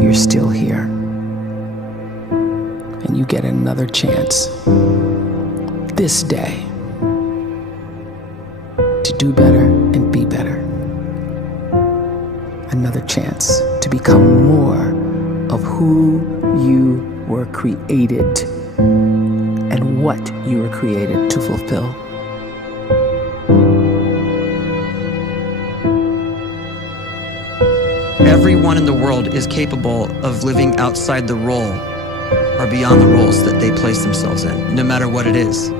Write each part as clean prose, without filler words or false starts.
you're still here. And you get another chance this day to do better and be better. Another chance to become more of who you were created and what you were created to fulfill. Everyone in the world is capable of living outside the role or beyond the roles that they place themselves in, no matter what it is.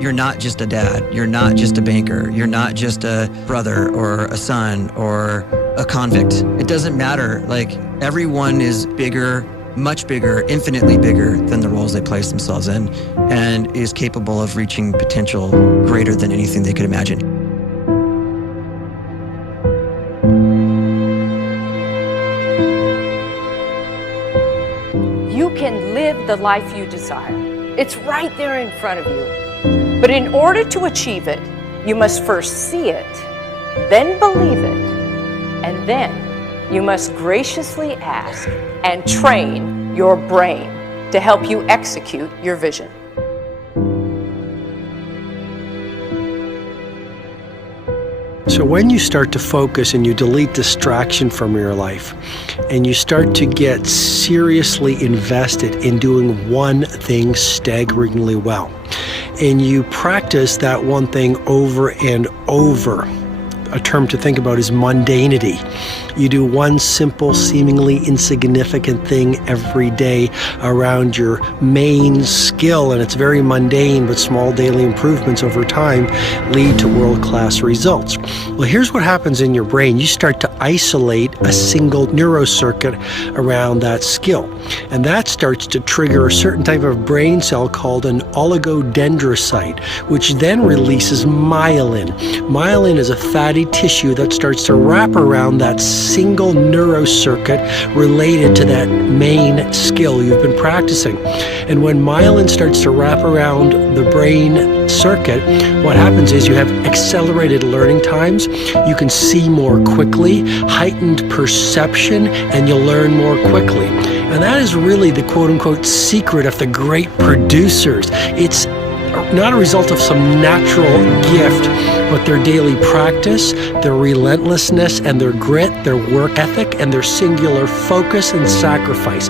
You're not just a dad, you're not just a banker, you're not just a brother or a son or a convict. It doesn't matter. Like, everyone is bigger, much bigger, infinitely bigger than the roles they place themselves in, and is capable of reaching potential greater than anything they could imagine. You can live the life you desire. It's right there in front of you. But in order to achieve it, you must first see it, then believe it, and then you must graciously ask and train your brain to help you execute your vision. So when you start to focus and you delete distraction from your life, and you start to get seriously invested in doing one thing staggeringly well, and you practice that one thing over and over, a term to think about is mundanity. You do one simple, seemingly insignificant thing every day around your main skill, and it's very mundane, but small daily improvements over time lead to world-class results. Well, here's what happens in your brain. You start to isolate a single neurocircuit around that skill, and that starts to trigger a certain type of brain cell called an oligodendrocyte, which then releases myelin. Myelin is a fatty tissue that starts to wrap around that single neurocircuit related to that main skill you've been practicing. And when myelin starts to wrap around the brain circuit, what happens is you have accelerated learning times, you can see more quickly, heightened perception, and you'll learn more quickly. And that is really the quote-unquote secret of the great producers. It's not a result of some natural gift, but their daily practice, their relentlessness and their grit, their work ethic, and their singular focus and sacrifice.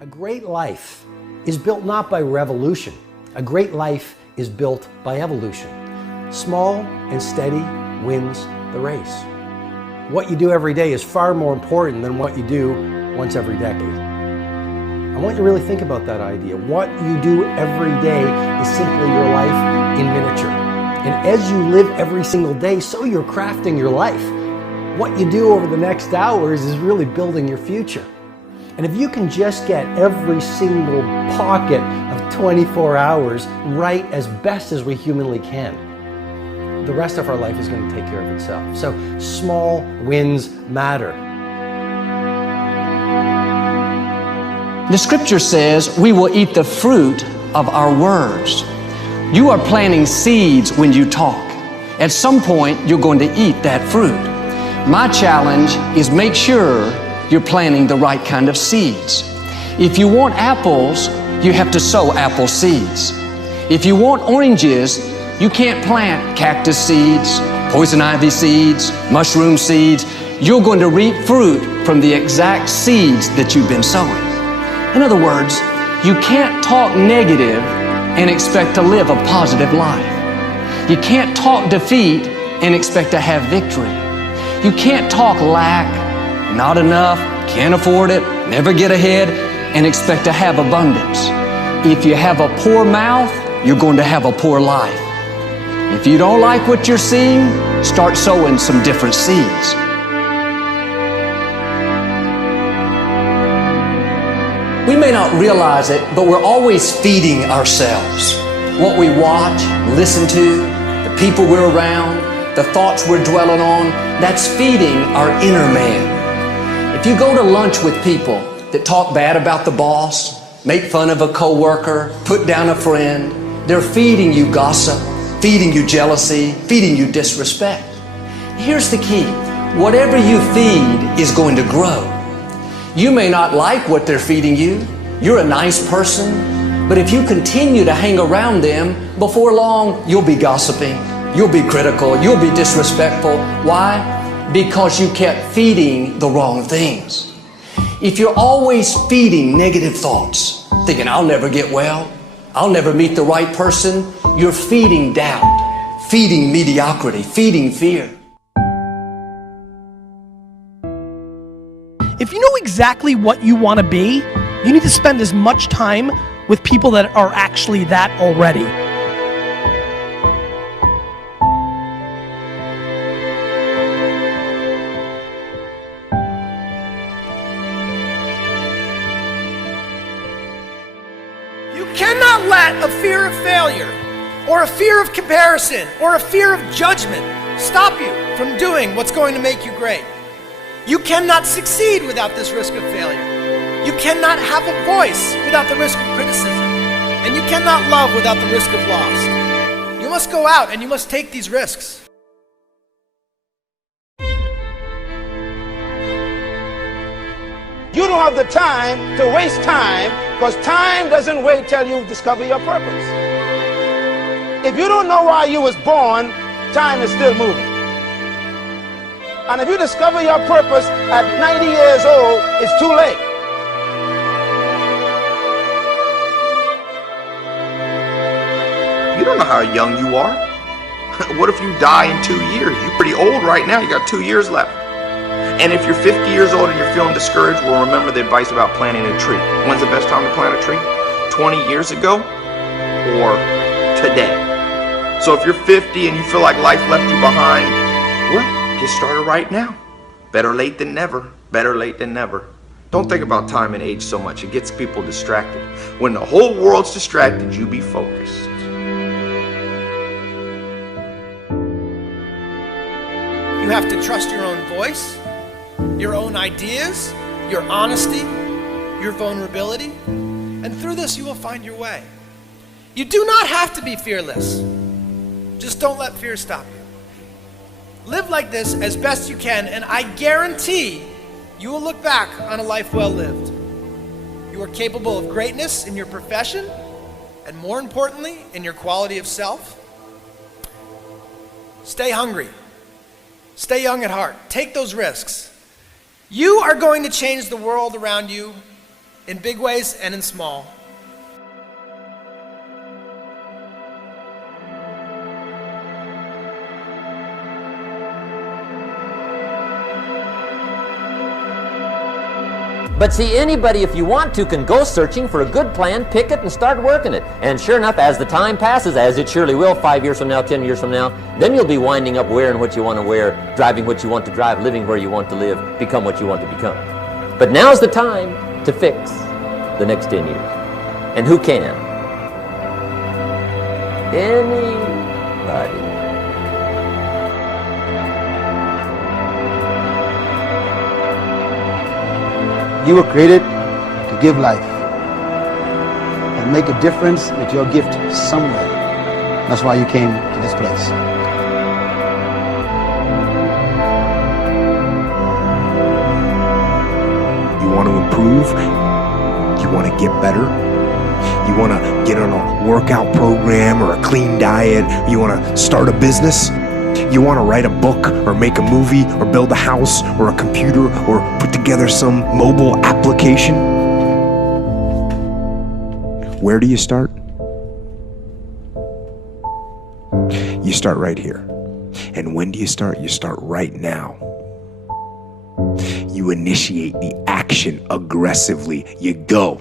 A great life is built not by revolution. A great life is built by evolution. Small and steady wins the race. What you do every day is far more important than what you do once every decade. I want you to really think about that idea. What you do every day is simply your life in miniature. And as you live every single day, so you're crafting your life. What you do over the next hours is really building your future. And if you can just get every single pocket of 24 hours right as best as we humanly can, the rest of our life is going to take care of itself. So small wins matter. The scripture says we will eat the fruit of our words. You are planting seeds when you talk. At some point, you're going to eat that fruit. My challenge is make sure you're planting the right kind of seeds. If you want apples, you have to sow apple seeds. If you want oranges, you can't plant cactus seeds, poison ivy seeds, mushroom seeds. You're going to reap fruit from the exact seeds that you've been sowing. In other words, you can't talk negative and expect to live a positive life. You can't talk defeat and expect to have victory. You can't talk lack, not enough, can't afford it, never get ahead, and expect to have abundance. If you have a poor mouth, you're going to have a poor life. If you don't like what you're seeing, start sowing some different seeds. We may not realize it, but we're always feeding ourselves. What we watch, listen to, the people we're around, the thoughts we're dwelling on, that's feeding our inner man. If you go to lunch with people that talk bad about the boss, make fun of a coworker, put down a friend. They're feeding you gossip, feeding you jealousy, feeding you disrespect. Here's the key. Whatever you feed is going to grow. You may not like what they're feeding you. You're a nice person, but if you continue to hang around them, before long, you'll be gossiping, you'll be critical, you'll be disrespectful. Why? Because you kept feeding the wrong things. If you're always feeding negative thoughts, thinking, I'll never get well, I'll never meet the right person, you're feeding doubt, feeding mediocrity, feeding fear. If you know exactly what you want to be, you need to spend as much time with people that are actually that already. You cannot let a fear of failure, or a fear of comparison, or a fear of judgment stop you from doing what's going to make you great. You cannot succeed without this risk of failure. You cannot have a voice without the risk of criticism. And you cannot love without the risk of loss. You must go out and you must take these risks. You don't have the time to waste time, because time doesn't wait till you discover your purpose. If you don't know why you was born, time is still moving. And if you discover your purpose at 90 years old, it's too late. You don't know how young you are. What if you die in 2 years? You're pretty old right now. You got 2 years left. And if you're 50 years old and you're feeling discouraged, well, remember the advice about planting a tree. When's the best time to plant a tree? 20 years ago or today? So if you're 50 and you feel like life left you behind, well, get started right now. Better late than never. Better late than never. Don't think about time and age so much. It gets people distracted. When the whole world's distracted, you be focused. You have to trust your own voice, your own ideas, your honesty, your vulnerability, and through this you will find your way. You do not have to be fearless. Just don't let fear stop you. Live like this as best you can, and I guarantee you will look back on a life well lived. You are capable of greatness in your profession, and more importantly, in your quality of self. Stay hungry. Stay young at heart. Take those risks. You are going to change the world around you in big ways and in small. But see, anybody, if you want to, can go searching for a good plan, pick it, and start working it. And sure enough, as the time passes, as it surely will 5 years from now, 10 years from now, then you'll be winding up wearing what you want to wear, driving what you want to drive, living where you want to live, become what you want to become. But now's the time to fix the next 10 years. And who can? Anybody. You were created to give life and make a difference with your gift somewhere. That's why you came to this place. You want to improve? You want to get better? You want to get on a workout program or a clean diet? You want to start a business? You want to write a book or make a movie or build a house or a computer or put together some mobile application? Where do you start? You start right here. And when do you start? You start right now. You initiate the action aggressively. You go.